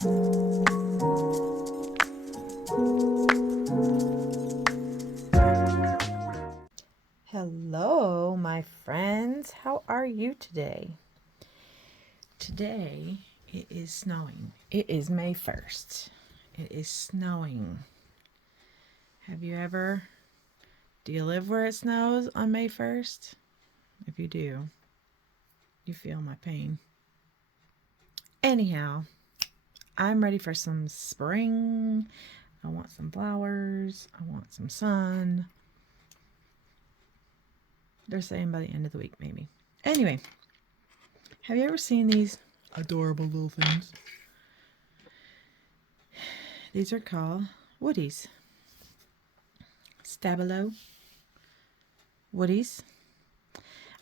Hello, my friends. How are you today? Today it is snowing. It is May 1st. It is snowing. Do you live where it snows on May 1st? If you do, you feel my pain. Anyhow, I'm ready for some spring. I want some flowers. I want some sun. They're saying by the end of the week, maybe. Anyway, have you ever seen these adorable little things? These are called Woodys. Stabilo Woodys.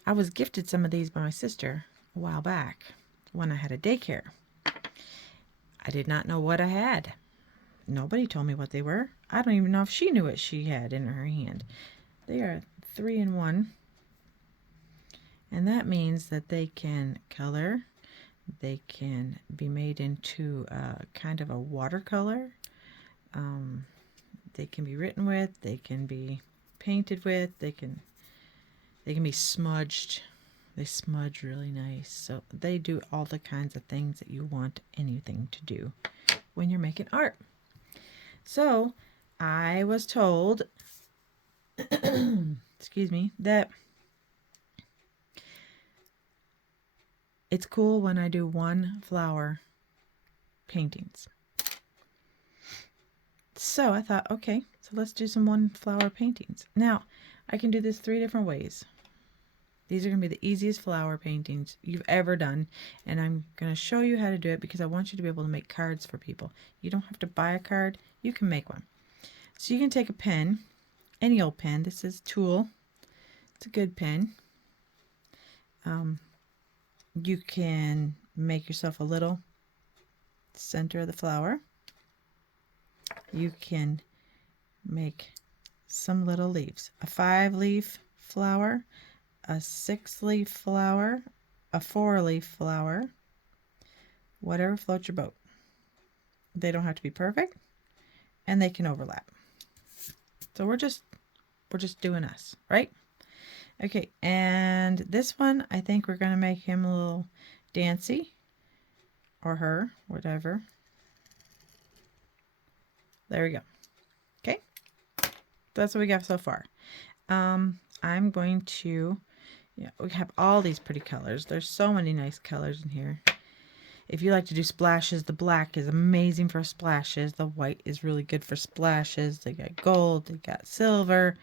I was gifted some of these by my sister a while back when I had a daycare. I did not know what I had. Nobody told me what they were. I don't even know if she knew what she had in her hand. They are 3-in-1. And that means that they can color. They can be made into kind of a watercolor. They can be written with. They can be painted with. They can be smudged. They smudge really nice. So they do all the kinds of things that you want anything to do when you're making art. So I was told, excuse me, that it's cool when I do one flower paintings. So I thought, okay, so let's do some one flower paintings. Now, I can do this 3 different ways. These are going to be the easiest flower paintings you've ever done. And I'm going to show you how to do it because I want you to be able to make cards for people. You don't have to buy a card. You can make one. So you can take a pen, any old pen. This is Tool. It's a good pen. You can make yourself a little center of the flower. You can make some little leaves. A 5-leaf flower, a 6-leaf flower, a 4-leaf flower, whatever floats your boat. They don't have to be perfect, and they can overlap. So we're just doing us, right? Okay, and this one, I think we're going to make him a little dancy, or her, whatever. There we go. Okay, that's what we got so far. I'm going to, we have all these pretty colors. There's so many nice colors in here. If you like to do splashes, the black is amazing for splashes. The white is really good for splashes. They got gold, they got silver.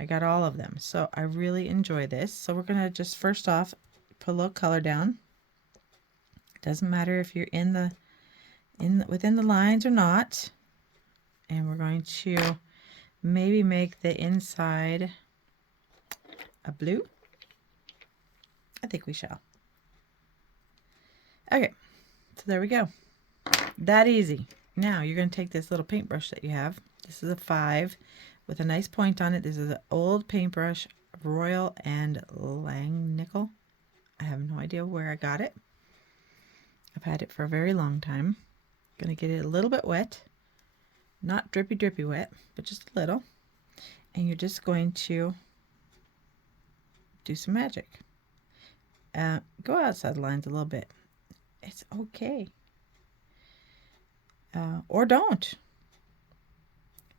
I got all of them. So I really enjoy this. So we're going to just first off put a little color down. It doesn't matter if you're within the lines or not. And we're going to maybe make the inside a blue. I think we shall. Okay, so there we go. That easy. Now you're going to take this little paintbrush that you have. This is a 5 with a nice point on it. This is an old paintbrush, Royal and Langnickel. I have no idea where I got it. I've had it for a very long time. Going to get it a little bit wet. Not drippy wet, but just a little. And you're just going to do some magic. Go outside the lines a little bit. It's okay. Or don't.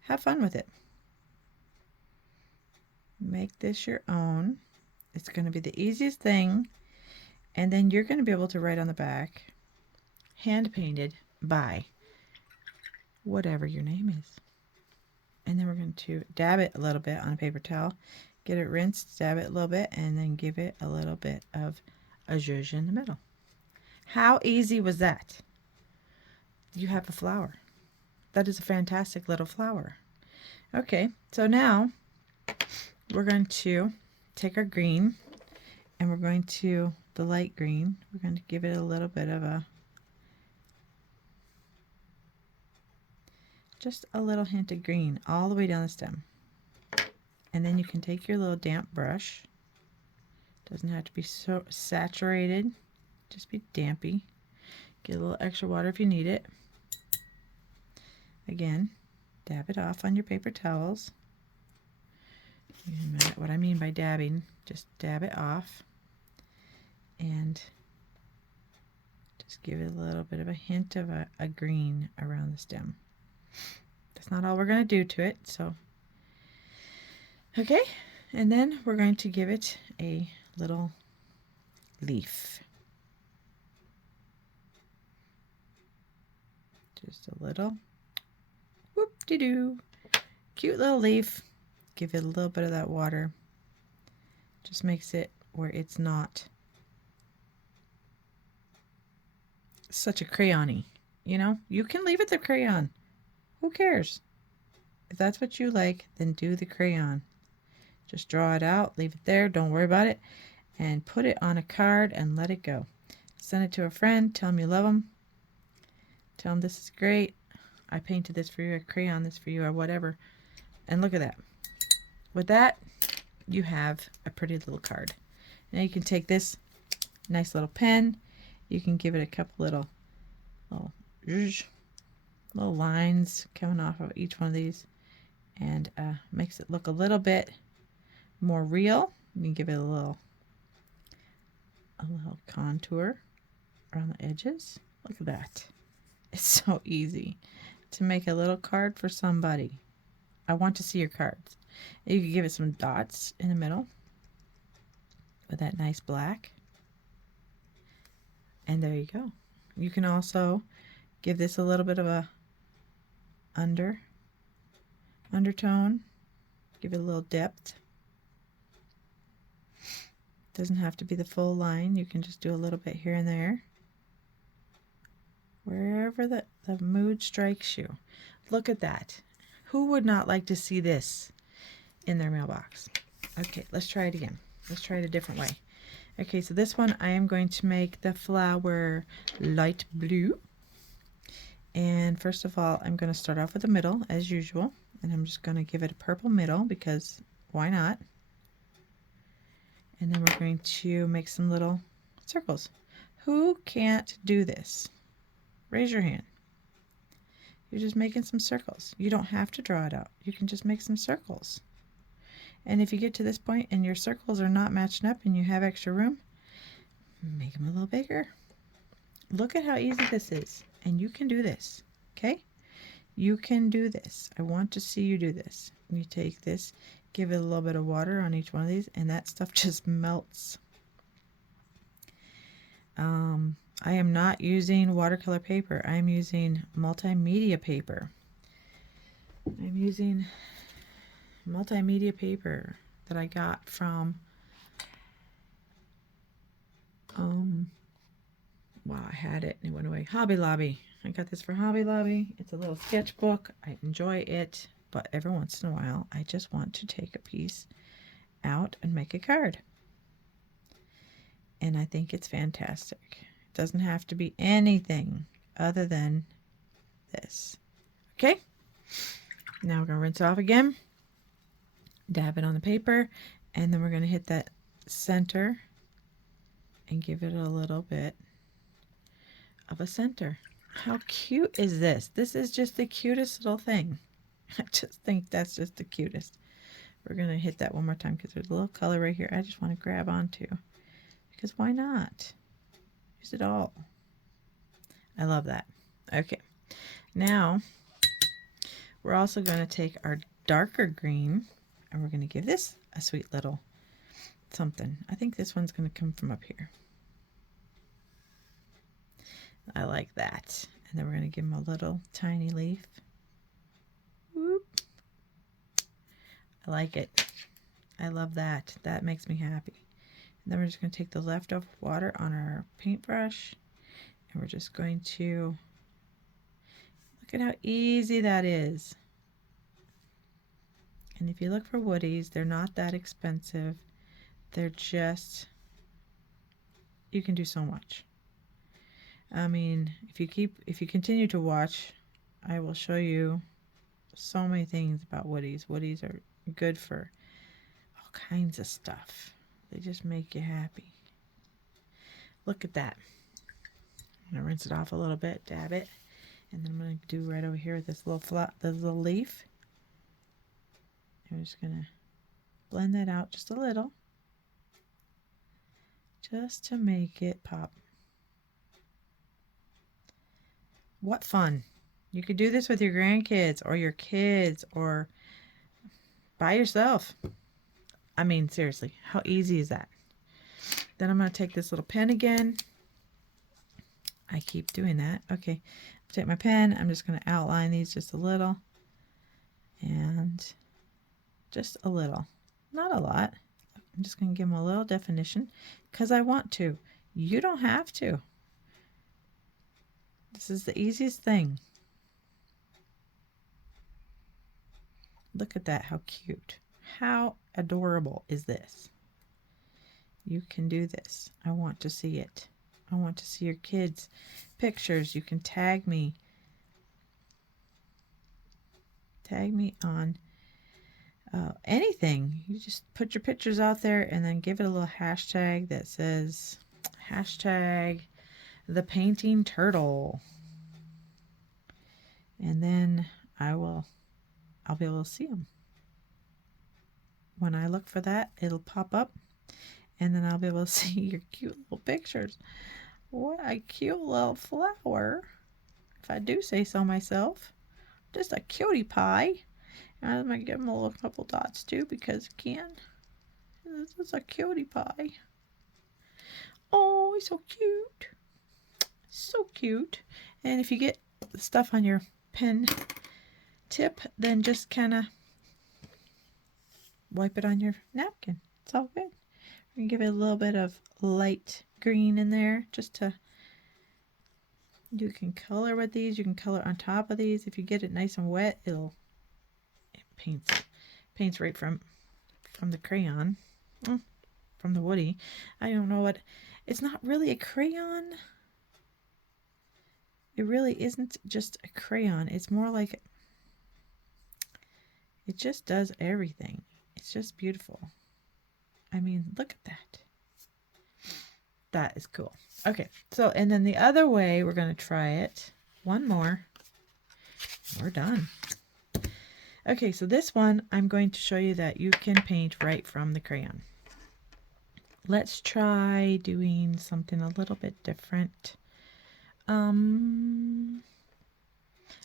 Have fun with it. Make this your own. It's going to be the easiest thing. And then you're going to be able to write on the back, hand painted by whatever your name is. And then we're going to dab it a little bit on a paper towel. Get it rinsed, dab it a little bit, and then give it a little bit of a zhuzh in the middle. How easy was that? You have a flower. That is a fantastic little flower. Okay, so now we're going to take our green and we're going to, the light green, we're going to give it a little bit of just a little hint of green all the way down the stem. And then you can take your little damp brush. Doesn't have to be so saturated, just be dampy. Get a little extra water if you need it. Again, dab it off on your paper towels. What I mean by dabbing, just dab it off and just give it a little bit of a hint of a green around the stem. That's not all we're going to do to it, so okay, and then we're going to give it a little leaf. Just a little whoop-de-doo. Cute little leaf. Give it a little bit of that water. Just makes it where it's not such a crayon-y. You know, you can leave it the crayon. Who cares? If that's what you like, then do the crayon. Just draw it out, leave it there, don't worry about it, and put it on a card and let it go. Send it to a friend, tell them you love them. Tell them this is great. I painted this for you, I crayon this for you, or whatever. And look at that. With that, you have a pretty little card. Now you can take this nice little pen. You can give it a couple little lines coming off of each one of these, and makes it look a little bit more real. You can give it a little contour around the edges. Look at that. It's so easy to make a little card for somebody. I want to see your cards. You can give it some dots in the middle with that nice black. And there you go. You can also give this a little bit of a undertone. Give it a little depth. Doesn't have to be the full line. You can just do a little bit here and there. Wherever the mood strikes you. Look at that. Who would not like to see this in their mailbox? Okay, let's try it again. Let's try it a different way. Okay, so this one I am going to make the flower light blue. And first of all, I'm going to start off with the middle as usual. And I'm just going to give it a purple middle because why not? And then we're going to make some little circles. Who can't do this? Raise your hand. You're just making some circles. You don't have to draw it out. You can just make some circles. And if you get to this point and your circles are not matching up and you have extra room, make them a little bigger. Look at how easy this is. And you can do this, okay? You can do this. I want to see you do this. You take this, give it a little bit of water on each one of these, and that stuff just melts. I am not using watercolor paper. I am using multimedia paper. I'm using multimedia paper that I got from wow, I had it and it went away. Hobby Lobby. I got this for Hobby Lobby. It's a little sketchbook. I enjoy it, but every once in a while I just want to take a piece out and make a card. And I think it's fantastic. It doesn't have to be anything other than this. Okay? Now we're going to rinse it off again. Dab it on the paper, and then we're going to hit that center and give it a little bit of a center. How cute is this? This is just the cutest little thing. I just think that's just the cutest. We're going to hit that one more time because there's a little color right here I just want to grab onto. Because why not? Use it all. I love that. Okay. Now, we're also going to take our darker green and we're going to give this a sweet little something. I think this one's going to come from up here. I like that. And then we're going to give him a little tiny leaf. Whoop. I like it. I love that. That makes me happy. And then we're just going to take the leftover water on our paintbrush and we're just going to look at how easy that is. And if you look for Woodies, they're not that expensive. They're just, you can do so much. I mean, if you continue to watch, I will show you so many things about Woodies. Woodies are good for all kinds of stuff. They just make you happy. Look at that. I'm going to rinse it off a little bit, dab it. And then I'm going to do right over here with this little leaf. I'm just going to blend that out just a little, just to make it pop. What fun. You could do this with your grandkids or your kids or by yourself. I mean, seriously, how easy is that? Then I'm going to take this little pen again. I keep doing that. Okay, take my pen. I'm just going to outline these just a little. And just a little. Not a lot. I'm just going to give them a little definition because I want to. You don't have to. This is the easiest thing. Look at that. How cute. How adorable is this? You can do this. I want to see it. I want to see your kids' pictures. You can tag me. Tag me on anything. You just put your pictures out there and then give it a little hashtag that says hashtag the painting turtle. And then I'll be able to see them. When I look for that, it'll pop up and then I'll be able to see your cute little pictures. What a cute little flower, if I do say so myself. Just a cutie pie. And I'm going to give him a little couple dots too because again, this is a cutie pie. Oh, he's so cute. So cute. And if you get stuff on your pen tip, then just kind of wipe it on your napkin. It's all good. We're going to give it a little bit of light green in there just to, you can color with these. You can color on top of these. If you get it nice and wet, it paints right from the crayon, from the Woody. I don't know what, it's not really a crayon. It really isn't just a crayon. It's more like, it just does everything. It's just beautiful. I mean, look at that. That is cool. Okay, so, and then the other way, we're going to try it. One more. We're done. Okay, so this one, I'm going to show you that you can paint right from the crayon. Let's try doing something a little bit different.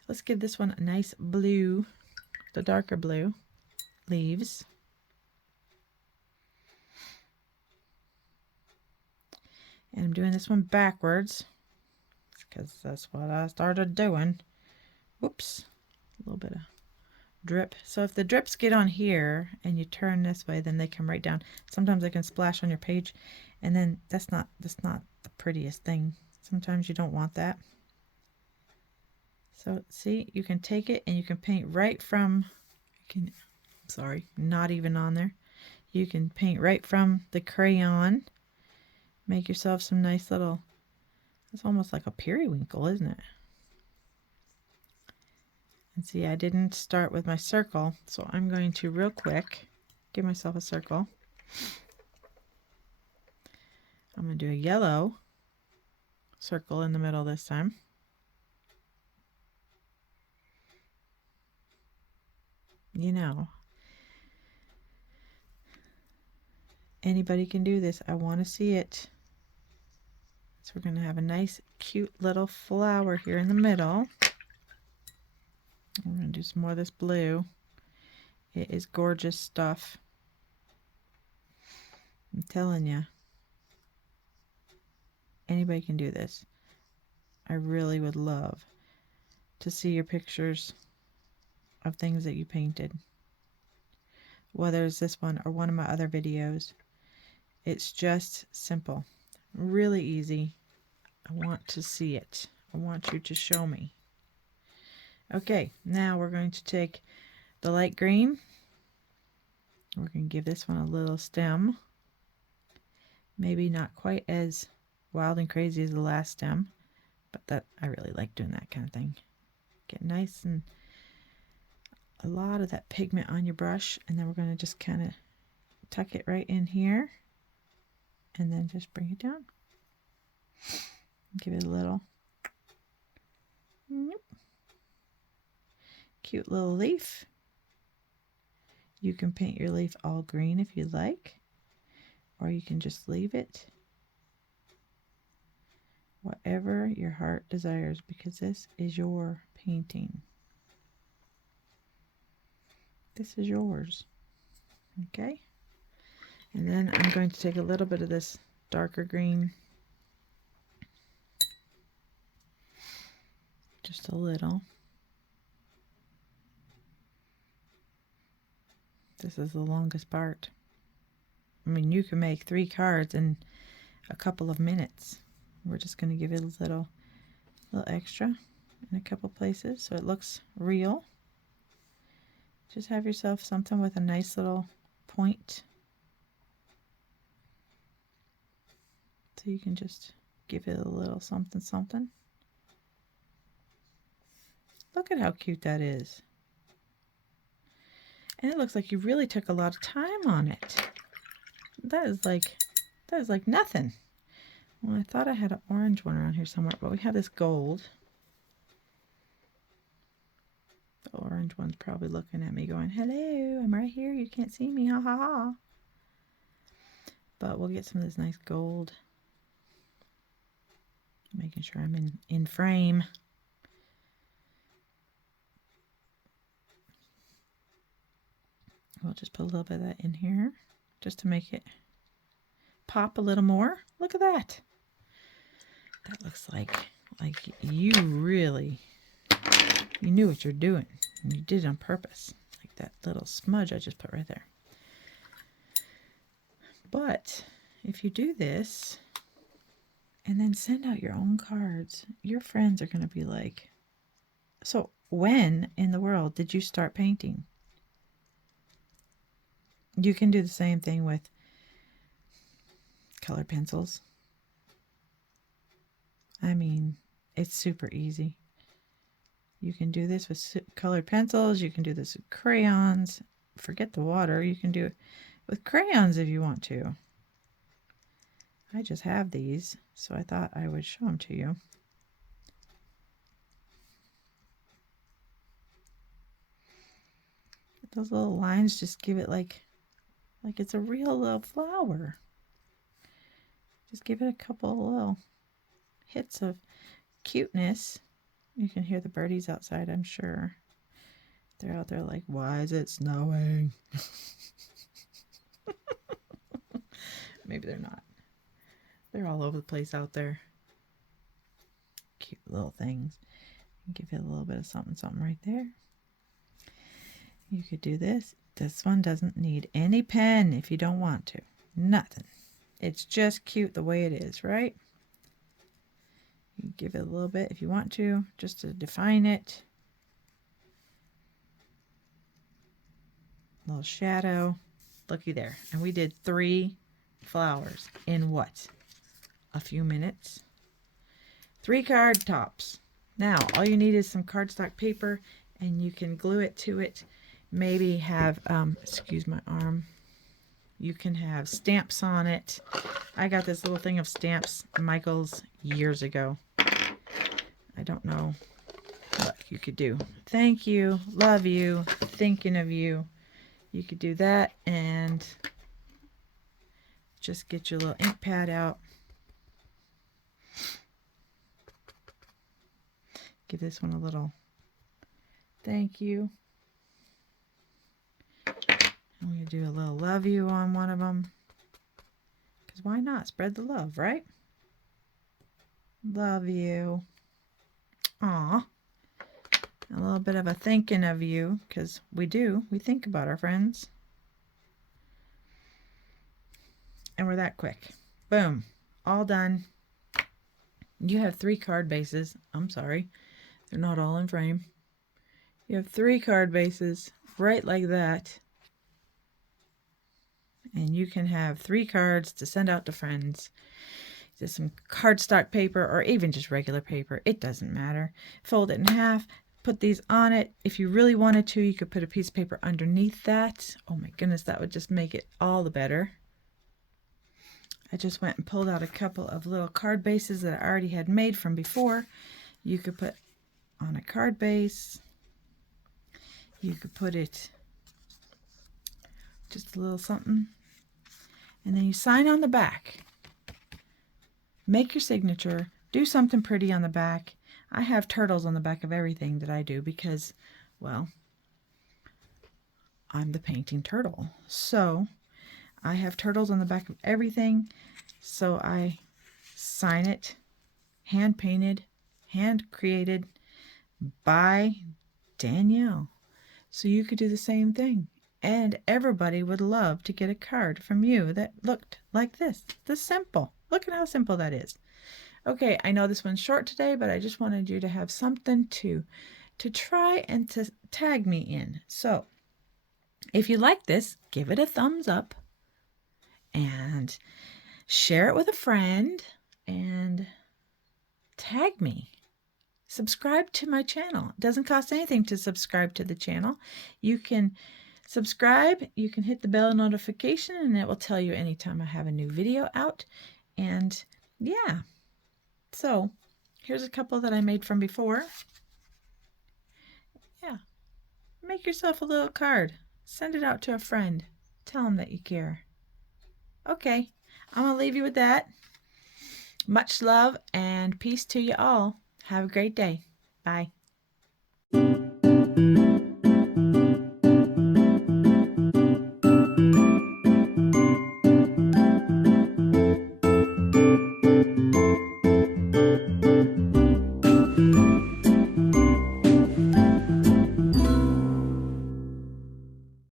Let's give this one a nice blue, the darker blue leaves. And I'm doing this one backwards because that's what I started doing. Whoops, a little bit of drip. So if the drips get on here and you turn this way, then they come right down. Sometimes they can splash on your page, and then that's not the prettiest thing. Sometimes you don't want that. So see, you can take it and you can paint right from, sorry, not even on there. You can paint right from the crayon. Make yourself some nice little, it's almost like a periwinkle, isn't it? And see, I didn't start with my circle, so I'm going to real quick give myself a circle. I'm going to do a yellow circle in the middle this time. You know, anybody can do this. I want to see it. So we're going to have a nice, cute little flower here in the middle. We're going to do some more of this blue. It is gorgeous stuff. I'm telling you. Anybody can do this. I really would love to see your pictures of things that you painted. Whether it's this one or one of my other videos. It's just simple. Really easy. I want to see it. I want you to show me. Okay, now we're going to take the light green. We're going to give this one a little stem. Maybe not quite as wild and crazy as the last stem, but that I really like doing that kind of thing. Get nice and a lot of that pigment on your brush, and then we're going to just kind of tuck it right in here and then just bring it down. Give it a little. Cute little leaf. You can paint your leaf all green if you like, or you can just leave it whatever your heart desires, because this is your painting. This is yours. Okay? And then I'm going to take a little bit of this darker green. Just a little. This is the longest part. I mean, you can make 3 cards in a couple of minutes. We're just going to give it a little extra in a couple places so it looks real. Just have yourself something with a nice little point. So you can just give it a little something something. Look at how cute that is. And it looks like you really took a lot of time on it. That is like nothing. Well, I thought I had an orange one around here somewhere, but we have this gold. The orange one's probably looking at me going, hello, I'm right here. You can't see me. Ha ha ha. But we'll get some of this nice gold. Making sure I'm in frame. We'll just put a little bit of that in here just to make it pop a little more. Look at that. That looks like you really, you knew what you're doing. And you did it on purpose. Like that little smudge I just put right there. But if you do this and then send out your own cards, your friends are going to be like, so when in the world did you start painting? You can do the same thing with colored pencils. I mean, it's super easy. You can do this with colored pencils. You can do this with crayons. Forget the water. You can do it with crayons if you want to. I just have these, so I thought I would show them to you. Those little lines just give it like it's a real little flower. Just give it a couple little hits of cuteness. You can hear the birdies outside, I'm sure. They're out there like, why is it snowing? Maybe they're not. They're all over the place out there. Cute little things. Give it a little bit of something, something right there. You could do this. This one doesn't need any pen if you don't want to. Nothing. It's just cute the way it is, right? You give it a little bit if you want to, just to define it. A little shadow. Looky there. And we did 3 flowers in what? A few minutes. 3 card tops. Now, all you need is some cardstock paper, and you can glue it to it. Maybe have, excuse my arm, you can have stamps on it. I got this little thing of stamps, Michael's, years ago. I don't know what you could do. Thank you, love you, thinking of you. You could do that and just get your little ink pad out. Give this one a little thank you. I'm going to do a little love you on one of them. Because why not? Spread the love, right? Love you. Aw. A little bit of a thinking of you. Because we do. We think about our friends. And we're that quick. Boom. All done. You have 3 card bases. I'm sorry. They're not all in frame. You have 3 card bases. Right like that. And you can have 3 cards to send out to friends. Just some cardstock paper or even just regular paper. It doesn't matter. Fold it in half. Put these on it. If you really wanted to, you could put a piece of paper underneath that. Oh my goodness, that would just make it all the better. I just went and pulled out a couple of little card bases that I already had made from before. You could put on a card base. You could put it just a little something, and then you sign on the back. Make your signature. Do something pretty on the back. I have turtles on the back of everything that I do because, well, I'm the painting turtle. So I have turtles on the back of everything. So I sign it, hand painted, hand created by Danielle. So you could do the same thing. And everybody would love to get a card from you that looked like this. This simple. Look at how simple that is. Okay, I know this one's short today, but I just wanted you to have something to try and to tag me in. So if you like this, give it a thumbs up and share it with a friend and tag me. Subscribe to my channel. It doesn't cost anything to subscribe to the channel. You can subscribe, you can hit the bell notification, and it will tell you anytime I have a new video out. And yeah, so here's a couple that I made from before. Yeah, make yourself a little card. Send it out to a friend. Tell them that you care. Okay, I'm going to leave you with that. Much love and peace to you all. Have a great day. Bye.